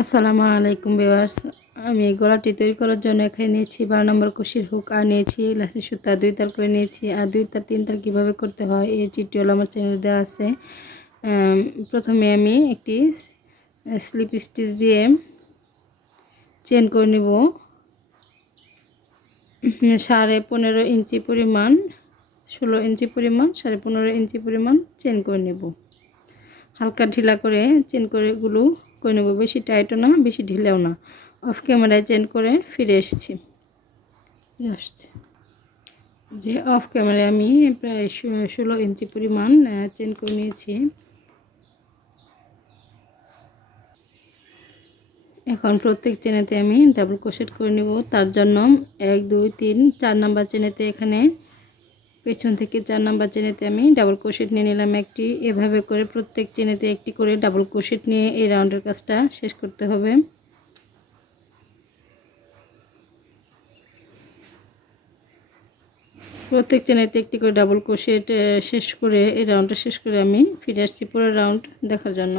আসসালামু আলাইকুম ভিউয়ার্স। আমি গলাটি তৈরি করার জন্য এখানে নিয়েছি বারো নম্বর কুশির হুক, আর নিয়েছি লাসি সুতা, দুই তার করে নিয়েছি, আর দুই তার তিন তার কীভাবে করতে হয় এই টিউটোরিয়াল আমার চ্যানেলে দেওয়া আছে। প্রথমে আমি একটি স্লিপ স্টিচ দিয়ে চেন করে নেব। সাড়ে পনেরো ইঞ্চি পরিমাণ, ষোলো ইঞ্চি পরিমাণ, সাড়ে পনেরো ইঞ্চি পরিমাণ চেন করে নেব। হালকা ঢিলা করে চেন করে গুলো করে নেব। বেশি টাইটও না, বেশি ঢিলেও না। অফ ক্যামেরায় চেন করে ফিরে এসেছি। ফিরে আসছি। যে অফ ক্যামেরায় আমি প্রায় ষোলো ইঞ্চি পরিমাণ চেন করে নিয়েছি। এখন প্রত্যেক চেনেতে আমি ডাবল ক্রোশেট করে নেব। তার জন্য এক, দুই, তিন, চার নাম্বার চেনেতে এখানে পেছন থেকে চার নাম্বার চেনেতে আমি ডাবল ক্রোশেট নিয়ে নিলাম একটি। এভাবে করে প্রত্যেক চেনেতে একটি করে ডাবল ক্রোশেট নিয়ে এই রাউন্ডের কাজটা শেষ করতে হবে। প্রত্যেক চেনেতে একটি করে ডাবল ক্রোশেট শেষ করে এই রাউন্ডটা শেষ করে আমি ফিরে আসছি পুরো রাউন্ড দেখার জন্য।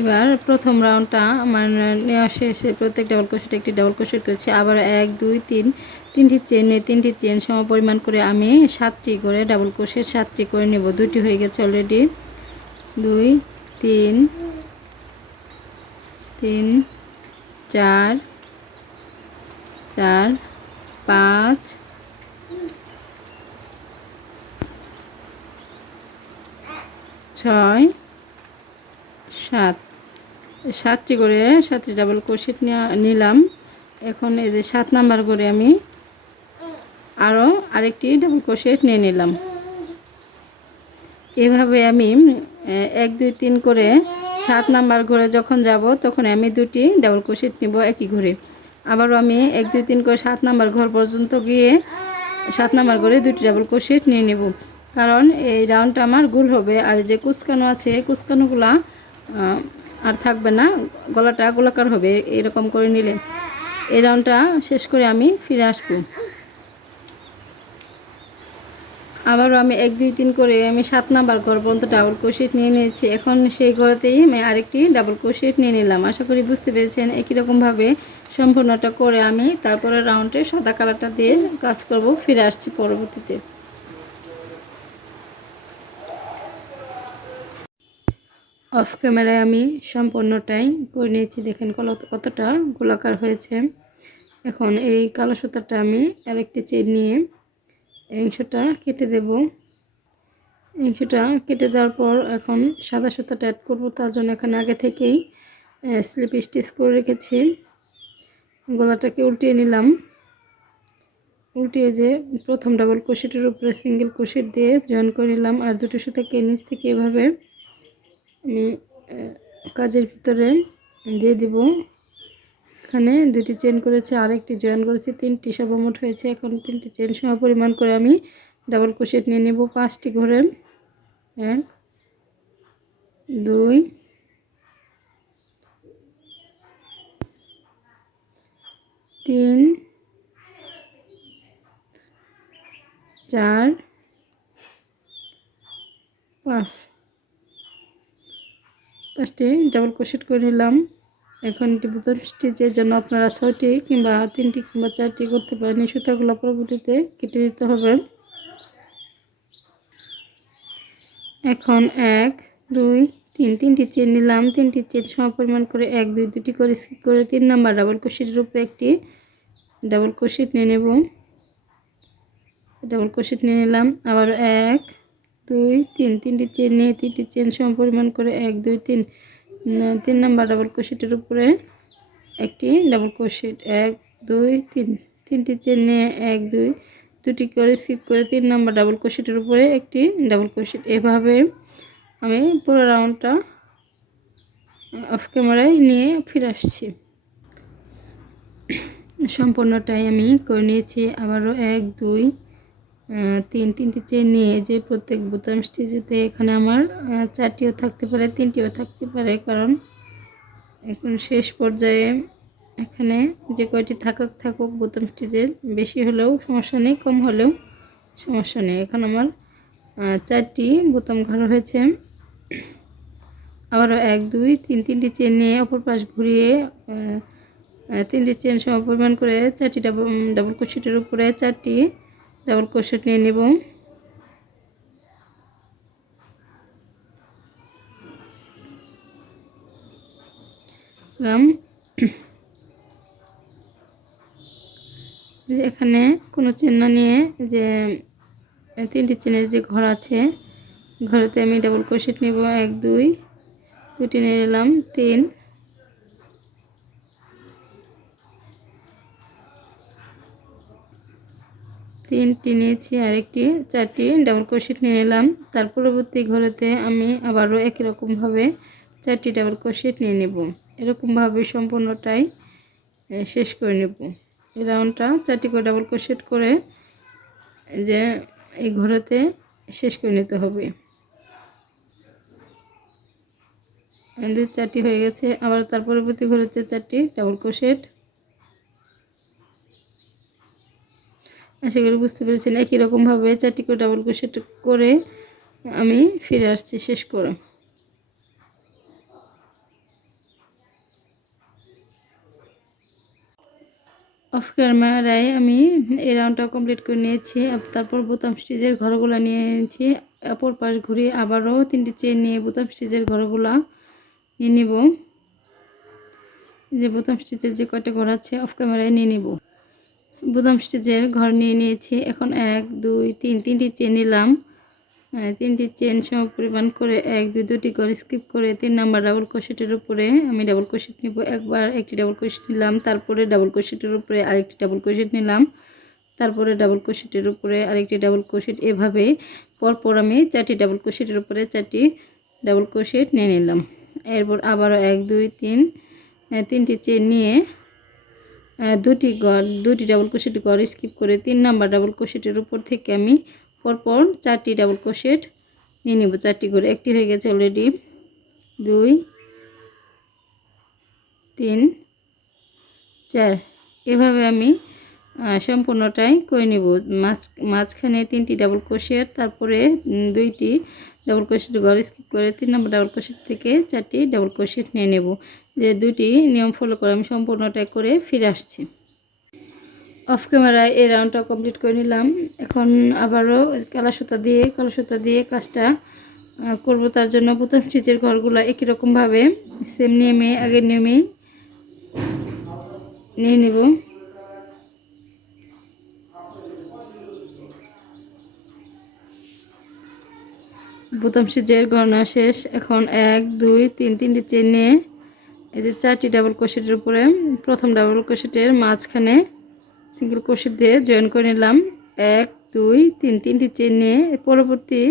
এবার প্রথম রাউন্ডটা আমার নেওয়া শেষে প্রত্যেক ডাবল ক্রোশেট একটি ডাবল ক্রোশেট করেছি। আবার এক, দুই, তিন তিনটি চেনে তিনটি চেন সম পরিমাণ করে আমি সাতটি করে ডাবল ক্রোশেট সাতটি করে নেব। দুটি হয়ে গেছে অলরেডি দুই, তিন তিন, চার চার, পাঁচ, ছয়, সাত। সাতটি করে সাতটি ডাবল ক্রোশেট নিলাম। এখন এই যে সাত নাম্বার করে আমি আরও আরেকটি ডাবল ক্রোশেট নিয়ে নিলাম। এভাবে আমি এক, দুই, তিন করে সাত নাম্বার ঘরে যখন যাব, তখন আমি দুটি ডাবল ক্রোশেট নিব একই ঘরে আবারও আমি এক, দুই, তিন করে সাত নাম্বার ঘর পর্যন্ত গিয়ে সাত নাম্বার ঘরে দুটি ডাবল ক্রোশেট নিয়ে নেব। কারণ এই রাউন্ডটা আমার গোল হবে, আর যে কুচকানো আছে কুচকানোগুলা আর থাকবে না, গলাটা গোলাকার হবে, এরকম করে নিলে। এই রাউন্ডটা শেষ করে আমি ফিরে আসব। আবারও আমি এক, দুই, তিন করে আমি সাত নাম্বার ঘর পর্যন্ত ডাবল ক্রোশেট নিয়ে নিয়েছি। এখন সেই ঘরেতেই আমি আরেকটি ডাবল ক্রোশেট নিয়ে নিলাম। আশা করি বুঝতে পেরেছেন, একই রকমভাবে সম্পূর্ণটা করে আমি তারপরে রাউন্ডে সাদা কালারটা দিয়ে কাজ করব, ফিরে আসছি পরবর্তীতে। অফ ক্যামেরায় আমি সম্পূর্ণটাই করে নিয়েছি। দেখেন কত- কতটা গোলাকার হয়েছে। এখন এই কালো সুতাটা আমি আরেকটি চেন নিয়ে অংশটা কেটে দেব। অংশটা কেটে দেওয়ার পর এখন সাদা সুতাটা অ্যাড করব, তার জন্য এখানে আগে থেকেই স্লিপ স্টিচ করে রেখেছি। গলাটাকে উল্টিয়ে নিলাম। উল্টিয়ে যে প্রথম ডাবল ক্রোশেটের উপরে সিঙ্গেল ক্রোশেট দিয়ে জয়েন করে নিলাম। আর দুটো সুতাকে নিচ থেকে এভাবে আমি কাজের ভিতরে দিয়ে দিব। এখানে দুটি চেন করেছে, আরেকটি জয়েন করেছি, তিনটি সর্বমোট হয়েছে। এখন তিনটি চেন সম পরিমাণ করে আমি ডাবল ক্রোশেট নিয়ে নেব। পাঁচটি ঘরে এক, দুই, তিন, চার, পাঁচ। পাঁচটি ডাবল ক্রোশেট করে নিলাম। এখন এটি বোতাম স্টিচের জন্য আপনারা ছয়টি কিংবা তিনটি কিংবা চারটি করতে পারেন সুতাগুলো পরবর্তীতে কেটে দিতে হবে। এখন এক, দুই, তিন, তিনটি চেন নিলাম। তিনটি চেন সম পরিমাণ করে এক, দুই, দুটি করে স্কিপ করে তিন নাম্বার ডাবল ক্রোশেটের উপরে একটি ডাবল ক্রোশেট নিয়ে নেব। ডাবল ক্রোশেট নিয়ে নিলাম। আবার এক, দুই, তিন, তিনটি চেন নিয়ে তিনটি চেন সম পরিমাণ করে এক, দুই, তিন তিন নাম্বার ডাবল ক্রোশেটের উপরে একটি ডাবল ক্রোশেট এক, দুই, তিন, তিনটি চেন নিয়ে এক, দুই, দুটি করে স্কিপ করে তিন নাম্বার ডাবল ক্রোশেটের উপরে একটি ডাবল ক্রোশেট এভাবে আমি পুরো রাউন্ডটা অফ ক্যামেরায় নিয়ে ফিরে আসছি। সম্পূর্ণটাই আমি করে নিয়েছি। আবারও এক, দুই তিন, তিনটি চেন নিয়ে যে প্রত্যেক বোতাম স্টিচেতে এখানে আমার চারটিও থাকতে পারে, তিনটিও থাকতে পারে। কারণ এখন শেষ পর্যায়ে এখানে যে কয়টি থাকুক থাকুক, বোতাম স্টিচের বেশি হলেও সমস্যা নেই, কম হলেও সমস্যা নেই। এখন আমার চারটি বোতাম ঘর হয়েছে। আবারও এক, দুই, তিন, তিনটি চেন নিয়ে অপর পাশ ঘুরিয়ে তিনটি চেন সম পরিমাণ করে চারটি ডাবল ডাবল কোশেটের উপরে চারটি ডাবল কোশেট নিয়ে নেব। এখানে কোনো চেন নিয়ে যে তিনটি চেনের যে ঘর আছে, ঘরেতে আমি ডাবল ক্রোশেট নেব। এক, দুই, দুটি নিয়ে নিলাম। তিন তিনটি নিয়েছি আর একটি চারটি ডাবল ক্রোশেট নিয়ে নিলাম। তার পরবর্তী ঘরেতে আমি আবারও একই রকমভাবে চারটি ডাবল ক্রোশেট নিয়ে নেব। এরকমভাবে সম্পূর্ণটাই শেষ করে নেব। এই রাউন্ডটা চারটি করে ডাবল ক্রোশেট করে, যে, এই ঘরেতে শেষ করে নিতে হবে। দুই চারটি হয়ে গেছে। আবার তার পরবর্তী ঘরেতে চারটি ডাবল ক্রোশেট আশা করি বুঝতে পেরেছেন। একই রকমভাবে চারটি করে ডাবল ক্রোশেট করে আমি ফিরে আসছি শেষ করে। অফ ক্যামেরায় আমি এই রাউন্ডটা কমপ্লিট করে নিয়েছি তারপর বোতাম স্টিচের ঘরগুলো নিয়ে নিয়েছি। অপর পাশ ঘুরিয়ে আবারও তিনটি চেন নিয়ে বোতাম স্টিচের ঘরগুলা নিয়ে নিব। যে বোতাম স্টিচের যে কয়টা ঘর আছে অফ ক্যামেরায় নিয়ে নিব। বোতাম স্টিচের ঘর নিয়ে নিয়েছি। এখন এক, দুই, তিন, তিনটি চেন নিলাম। তিনটি চেন সম পরিমাণ করে এক, দুই, দুটি করে স্কিপ করে তিন নাম্বার ডাবল কোশেটের উপরে আমি ডাবল কোশেট নিব। একবার একটি ডাবল কোশেট নিলাম, তারপরে ডাবল কোশেটের উপরে আরেকটি ডাবল কোশেট নিলাম, তারপরে ডাবল কোশেটের উপরে আরেকটি ডাবল কোশেট এভাবে পরপর আমি চারটি ডাবল কোশেটের উপরে চারটি ডাবল কোশেট নিয়ে নিলাম। এরপর আবারও এক, দুই, তিন তিনটি চেন নিয়ে দুটি গড়, দুটি ডাবল কোশেট গড় স্কিপ করে তিন নাম্বার ডাবল কোশেটের উপর থেকে আমি পরপর চারটি ডাবল কোশেট নিয়ে নেব। চারটি করে একটি হয়ে গেছে অলরেডি দুই, তিন, চার। এভাবে আমি সম্পূর্ণটাই করে নেব। মাঝ মাঝখানে তিনটি ডাবল কোশেট তারপরে দুইটি ডাবল কোশেট ঘর স্কিপ করে তিন নম্বর ডাবল কোশেট থেকে চারটি ডাবল কোশেট নিয়ে নেব। যে দুটি নিয়ম ফলো করে আমি সম্পূর্ণটাই করে ফিরে আসছি। অফ ক্যামেরায় এই রাউন্ডটা কমপ্লিট করে নিলাম। এখন আবারও কালা সুতা দিয়ে কালো সুতা দিয়ে কাজটা করব। তার জন্য প্রথম স্টিচের ঘরগুলো একই রকমভাবে সেম নিয়মে, আগের নিয়মেই নিয়ে নেব। প্রথম স্টিচের গণনা শেষ। এখন এক, দুই, তিন, তিনটি চেন এই যে চারটি ডাবল কোশেটের উপরে প্রথম ডাবল কোশেটের মাঝখানে সিঙ্গেল কোশেট দিয়ে জয়েন করে নিলাম। এক, দুই, তিন, তিনটি চেন পরবর্তী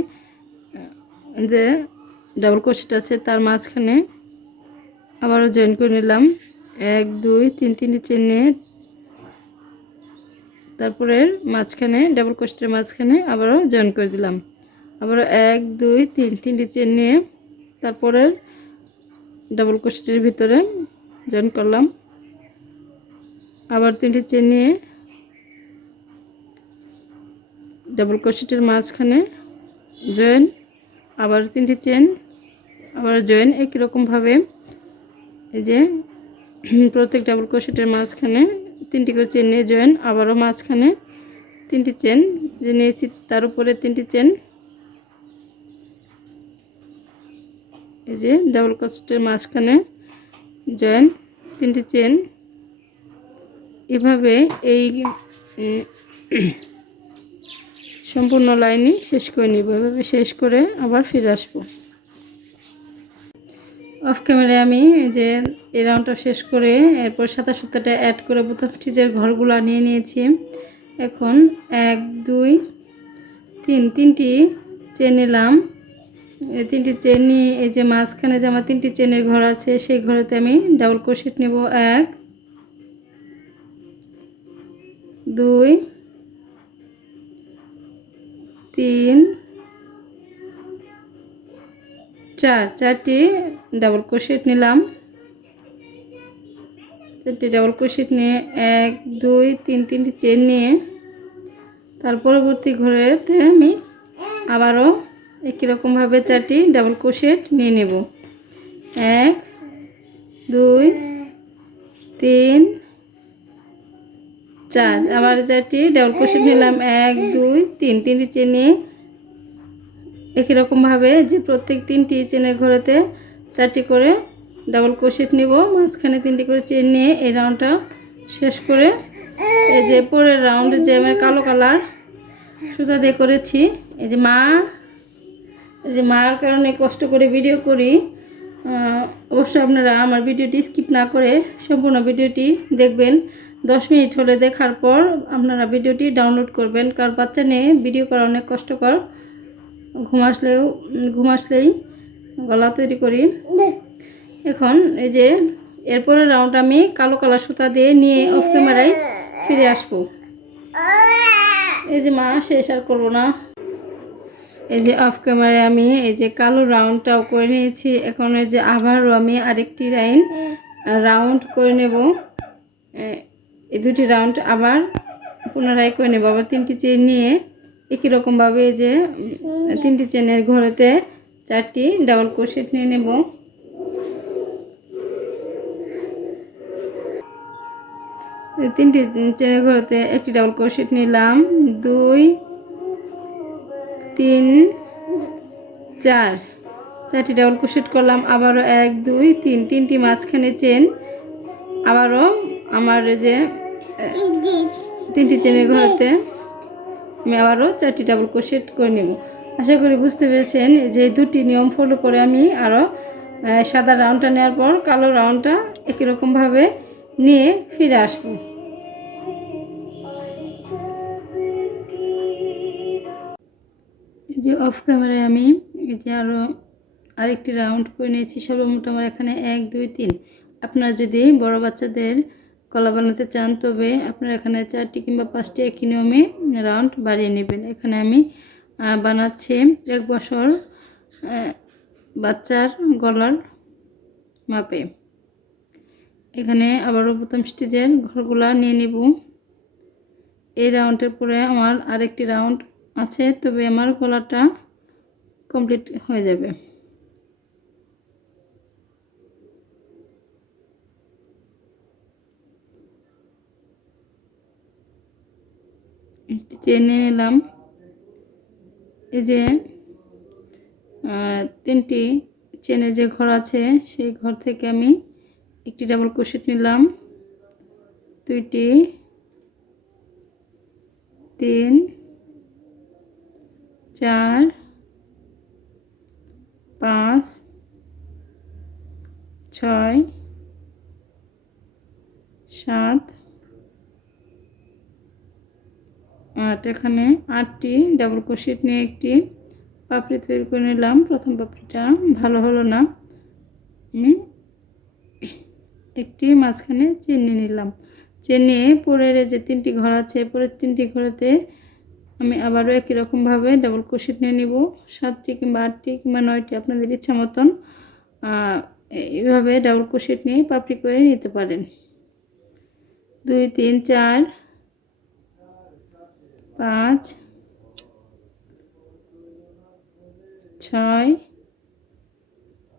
যে ডাবল কোশেট আছে তার মাঝখানে আবারও জয়েন করে নিলাম। এক, দুই, তিন, তিনটি চেন তারপরে মাঝখানে ডাবল কোশেটের মাঝখানে আবারও জয়েন করে দিলাম। আবারও এক, দুই, তিন তিনটি চেন নিয়ে তারপরে ডাবল কোশেটের ভিতরে জয়েন করলাম। আবার তিনটি চেন নিয়ে ডাবল ক্রোশেটের মাঝখানে জয়েন আবার তিনটি চেন, আবার জয়েন একই রকমভাবে এই যে প্রত্যেক ডাবল ক্রোশেটের মাঝখানে তিনটি করে চেন নিয়ে জয়েন আবারও মাঝখানে তিনটি চেন যে নিয়েছি তার উপরে তিনটি চেন এই যে ডাবল ক্রোশেটের মাঝখানে জয়েন তিনটি চেন এভাবে এই সম্পূর্ণ লাইনই শেষ করে নিব। এভাবে শেষ করে আবার ফিরে আসব। অফ ক্যামেরায় আমি যে এই রাউন্ডটা শেষ করে এরপর সাদা সুতাটা অ্যাড করে বোতাম স্টিচের ঘরগুলো নিয়ে নিয়েছি। এখন এক, দুই, তিন, তিনটি চেন নিলাম। তিনটি চেন নিয়ে এই যে মাঝখানে যে আমার তিনটি চেনের ঘর আছে, সেই ঘরেতে আমি ডাবল ক্রোশেট নেব। এক, দুই, তিন, চার। চারটি ডাবল ক্রোশেট নিলাম। চারটি ডাবল ক্রোশেট নিয়ে এক, দুই, তিন, তিনটি চেন নিয়ে তার পরবর্তী ঘরেতে আমি আবারও একই রকমভাবে চারটি ডাবল ক্রোশেট নিয়ে নেব। এক, দুই, তিন, চার। আবার চারটি ডাবল ক্রোশেট নিলাম। এক, দুই, তিন। তিনটি চেন একই রকমভাবে যে প্রত্যেক তিনটি চেনের ঘরেতে চারটি করে ডাবল ক্রোশেট নিব। মাঝখানে তিনটি করে চেন নিয়ে এই রাউন্ডটা শেষ করে এই যে পরের রাউন্ড যে আমার কালো কালার সুতা দিয়ে করেছি। এই যে মা যে মার কারণে কষ্ট করে ভিডিও করি অবশ্য আপনারা আমার ভিডিওটি স্কিপ না করে সম্পূর্ণ ভিডিওটি দেখবেন। দশ মিনিট হলে দেখার পর আপনারা ভিডিওটি ডাউনলোড করবেন কার বাচ্চা নিয়ে ভিডিও করা অনেক কষ্টকর। ঘুম আসলেও, ঘুম আসলেই গলা তৈরি করি। এখন এই যে এরপরের রাউন্ড আমি কালো কালার সুতা দিয়ে নিয়ে অফ ক্যামেরায় ফিরে আসব। এই যে মা, শেষ আর করব না। এই যে অফ ক্যামেরায় আমি, এই যে কালো রাউন্ডটাও করে নিয়েছি। এখন এই যে আবারও আমি আরেকটি লাইন রাউন্ড করে নেব। এই দুটি রাউন্ড আবার পুনরায় করে নেব। আবার তিনটি চেন নিয়ে একই রকমভাবে এই যে তিনটি চেনের ঘরেতে চারটি ডাবল ক্রোশেট নিয়ে নেব। তিনটি চেনের ঘরেতে একটি ডাবল ক্রোশেট নিলাম। দুই তিন, চার। চারটি ডাবল ক্রোশেট করলাম, আবারও এক, দুই, তিন। তিনটি মাঝখানে চেন আবারও আমার যে তিনটি চেনের ঘরেতে আমি আবারও চারটি ডাবল ক্রোশেট করে নেব। আশা করি বুঝতে পেরেছেন যে দুটি নিয়ম ফলো করে আমি আরও সাদা রাউন্ডটা নেওয়ার পর কালো রাউন্ডটা একই রকমভাবে নিয়ে ফিরে আসব। যে অফ ক্যামেরায় আমি এই যে আরও আরেকটি রাউন্ড করে নিয়েছি, সর্বমোট আমার এখানে এক, দুই, তিন। আপনারা যদি বড় বাচ্চাদের কলা বানাতে চান, তবে আপনারা এখানে চারটি কিংবা পাঁচটি একই নিয়মে রাউন্ড বাড়িয়ে নেবেন। এখানে আমি বানাচ্ছি এক বছর বাচ্চার গলার মাপে। এখানে আবারও প্রথম স্টেজের ঘরগুলা নিয়ে নেব। এই রাউন্ডের পরে আমার আরেকটি রাউন্ড আছে, তবে আমার গলাটা কমপ্লিট হয়ে যাবে। চেন নিলাম। এই যে তিনটি চেনের যে ঘর আছে, সেই ঘর থেকে আমি একটি ডাবল ক্রোশেট নিলাম। দুইটি, তিন চার, পাঁচ, ছয়, সাত, আট। এখানে আটটি ডাবল ক্রোশেট নিয়ে একটি পাপড়ি তৈরি করে নিলাম। প্রথম পাপড়িটা ভালো হলো না। আমি একটি মাঝখানে চেন নিলাম। চেন পরের যে তিনটি ঘর আছে, পরের তিনটি ঘরেতে আমি আবারও একই রকমভাবে ডাবল ক্রোশেট নিয়ে নিব। সাতটি কিংবা আটটি কিংবা নয়টি আপনাদের ইচ্ছা মতন এইভাবে ডাবল ক্রোশেট নিয়ে পাপড়ি করে নিতে পারেন। দুই, তিন, চার, পাঁচ, ছয়,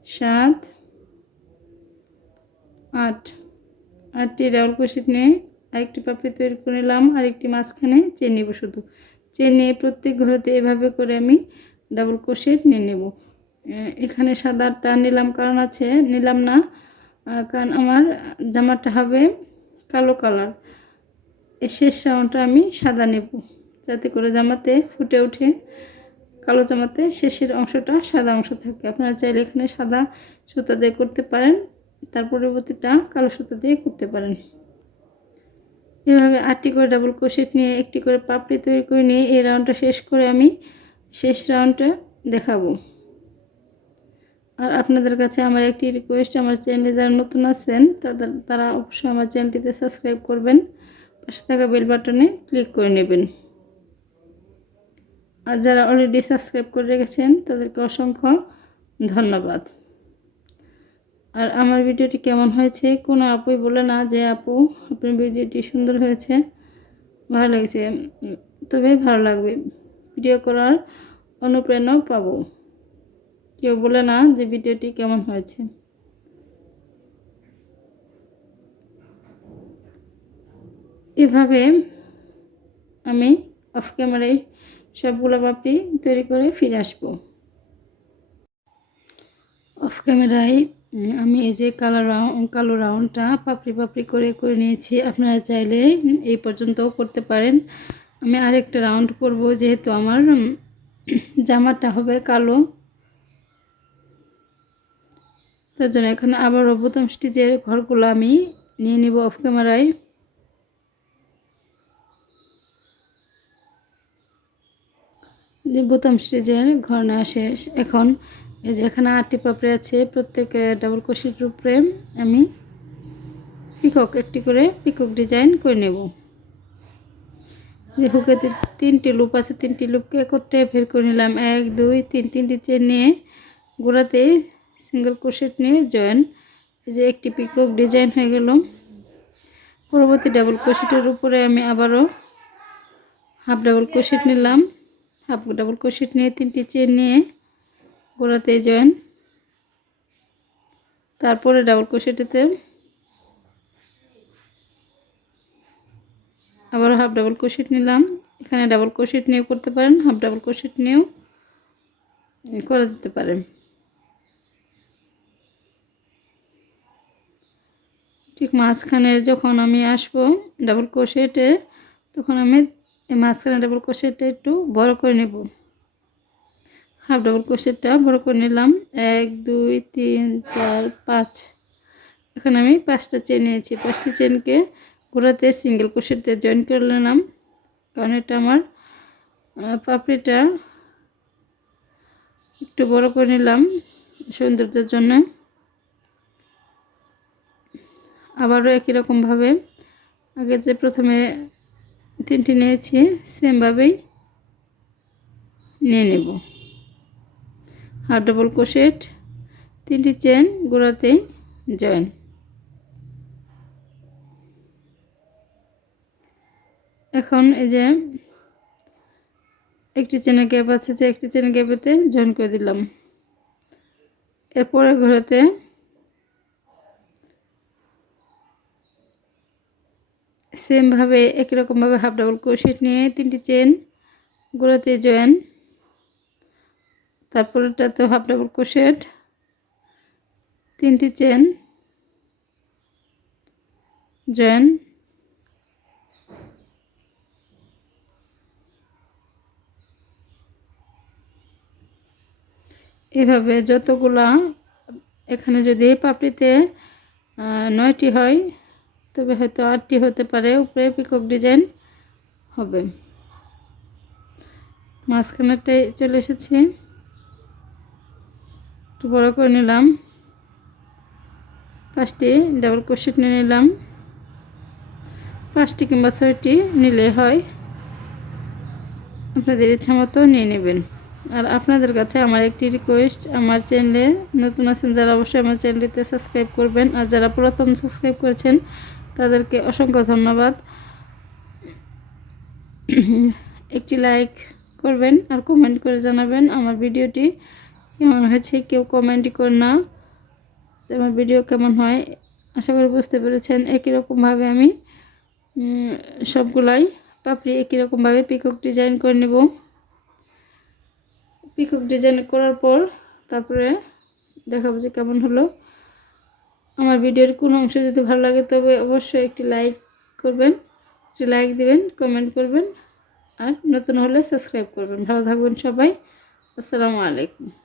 সাত, আট। আটটি ডাবল ক্রোশেট নিয়ে আরেকটি পাপড়ি তৈরি করে নিলাম, আরেকটি মাঝখানে চেয়ে নেব শুধু। চেন প্রত্যেক ঘরেতে এভাবে করে আমি ডাবল ক্রোশেট নিয়ে নেব। এখানে সাদাটা নিলাম, কারণ আছে, নিলাম না কারণ আমার জামাটা হবে কালো কালার এই শেষ রাউন্ডটা আমি সাদা নেব, যাতে করে জামাতে ফুটে ওঠে, কালো জামাতে শেষের অংশটা সাদা অংশ থাকে। আপনারা চাইলে এখানে সাদা সুতা দিয়ে করতে পারেন, তার পরবর্তীটা কালো সুতা দিয়ে করতে পারেন। এভাবে আটটি করে ডাবল ক্রোশেট নিয়ে একটি করে পাপড়ি তৈরি করে নিয়ে এই রাউন্ডটা শেষ করে আমি শেষ রাউন্ডটা দেখাবো। আর আপনাদের কাছে আমার একটি রিকোয়েস্ট আমার চ্যানেলে যারা নতুন আছেন, তাদের, তারা অবশ্যই আমার চ্যানেলটিতে সাবস্ক্রাইব করবেন। পাশে থাকা বেল বাটনে ক্লিক করে নেবেন। আর যারা অলরেডি সাবস্ক্রাইব করে রেখেছেন, তাদেরকে অসংখ্য ধন্যবাদ। আর আমার ভিডিওটি কেমন হয়েছে কোনো আপুই বলে না যে আপু, আপনার ভিডিওটি সুন্দর হয়েছে, ভালো লাগছে তবে ভালো লাগবে। ভিডিও করার অনুপ্রেরণা পাবো। কেউ বলে না যে ভিডিওটি কেমন হয়েছে। এভাবে আমি অফ ক্যামেরায় সবগুলো পাপড়ি তৈরি করে ফিরে আসব। অফ ক্যামেরায় আমি এই যে কালো রাউন্ড কালো রাউন্ডটা পাপড়ি পাপড়ি করে করে নিয়েছি। আপনারা চাইলে এই পর্যন্তও করতে পারেন। আমি আরেকটা রাউন্ড করব, যেহেতু আমার জামাটা হবে কালো। তার জন্য এখানে আবারও বোতাম স্টিচের ঘরগুলো আমি নিয়ে নিব অফ ক্যামেরায় বোতাম স্টিচের ঘর না শেষ। এখন এই যে এখানে আটটি পাপড়ি আছে, প্রত্যেক ডাবল কোশির উপরে আমি পিকক একটি করে পিকক ডিজাইন করে নেব। যে হুকেতে তিনটি লুপ আছে, তিনটি লুপকে একত্রে বের করে নিলাম। এক, দুই, তিন তিনটি চেন নিয়ে গোড়াতে সিঙ্গেল ক্রোশেট নিয়ে জয়েন যে একটি পিকক ডিজাইন হয়ে গেল। পরবর্তী ডাবল ক্রোশেটের উপরে আমি আবারও হাফ ডাবল ক্রোশেট নিলাম। হাফ ডাবল ক্রোশেট নিয়ে তিনটি চেন নিয়ে গোড়াতে জয়েন। তারপরে ডাবল ক্রোশেটেতে। আবার হাফ ডাবল ক্রোশেট নিলাম। এখানে ডাবল ক্রোশেট নিয়েও করতে পারেন, হাফ ডাবল ক্রোশেট নিয়েও করা যেতে পারে। ঠিক মাঝখানে যখন আমি আসব ডাবল ক্রোশেটে, তখন আমি মাঝখানে ডাবল ক্রোশেটটা একটু বড় করে নেব। হাফ ডাবল ক্রোশেটটা বড় করে নিলাম। এক, দুই, তিন, চার, পাঁচ। এখানে আমি পাঁচটা চেন নিয়েছি। পাঁচটা চেনকে গোড়াতে সিঙ্গেল ক্রোশেটে জয়েন করে নিলাম। কারণ এটা আমার পাপড়িটা একটু বড় করে নিলাম সৌন্দর্যের জন্য। আবারও একই রকমভাবে আগে যে প্রথমে তিনটি নিয়েছি সেমভাবেই নিয়ে নেব। হাফ ডাবল কোশেট তিনটি চেন গোড়াতেই জয়েন। এখন এই যে একটি চেনের গ্যাপ আছে, যে একটি চেনের গ্যাপেতে জয়েন করে দিলাম। এরপরে ঘোরাতে সেমভাবে একই রকমভাবে হাফ ডাবল ক্রোশেট নিয়ে তিনটি চেন গোড়াতে জয়েন। তারপরেটাতে হাফ ডাবল ক্রোশেট তিনটি চেন জয়েন এভাবে যতগুলা এখানে যদি পাপড়িতে নয়টি হয়, তবে হয়তো আটটি হতে পারে, উপরে পিকক ডিজাইন হবে। মাঝখানেরটাই চলে এসেছি। একটু বড় করে নিলাম। পাঁচটি ডাবল ক্রোশেট নিয়ে নিলাম। পাঁচটি কিংবা ছয়টি নিলে হয়। আপনাদের ইচ্ছা মতো নিয়ে নেবেন। আর আপনাদের কাছে আমার একটি রিকোয়েস্ট আমার চ্যানেলে নতুন আছেন যারা অবশ্যই আমার চ্যানেলটিতে সাবস্ক্রাইব করবেন। আর যারা পুরাতন সাবস্ক্রাইব করেছেন, তাদেরকে অসংখ্য ধন্যবাদ। একটি লাইক করবেন আর কমেন্ট করে জানাবেন আমার ভিডিওটি কেমন হয়েছে? কেউ কমেন্টই কর না। আমার ভিডিও কেমন হয়? আশা করি বুঝতে পেরেছেন। একই রকমভাবে আমি সবগুলাই পাপড়ি একই রকমভাবে পিকক ডিজাইন করে নেব। পিকক ডিজাইন করার পর তারপরে দেখাবো যে কেমন হলো। আমার ভিডিওর কোনো অংশ যদি ভালো লাগে তবে অবশ্যই একটি লাইক করবেন, একটি লাইক দিবেন কমেন্ট করবেন, আর নতুন হলে সাবস্ক্রাইব করবেন। ভালো থাকবেন সবাই। আসসালামু আলাইকুম।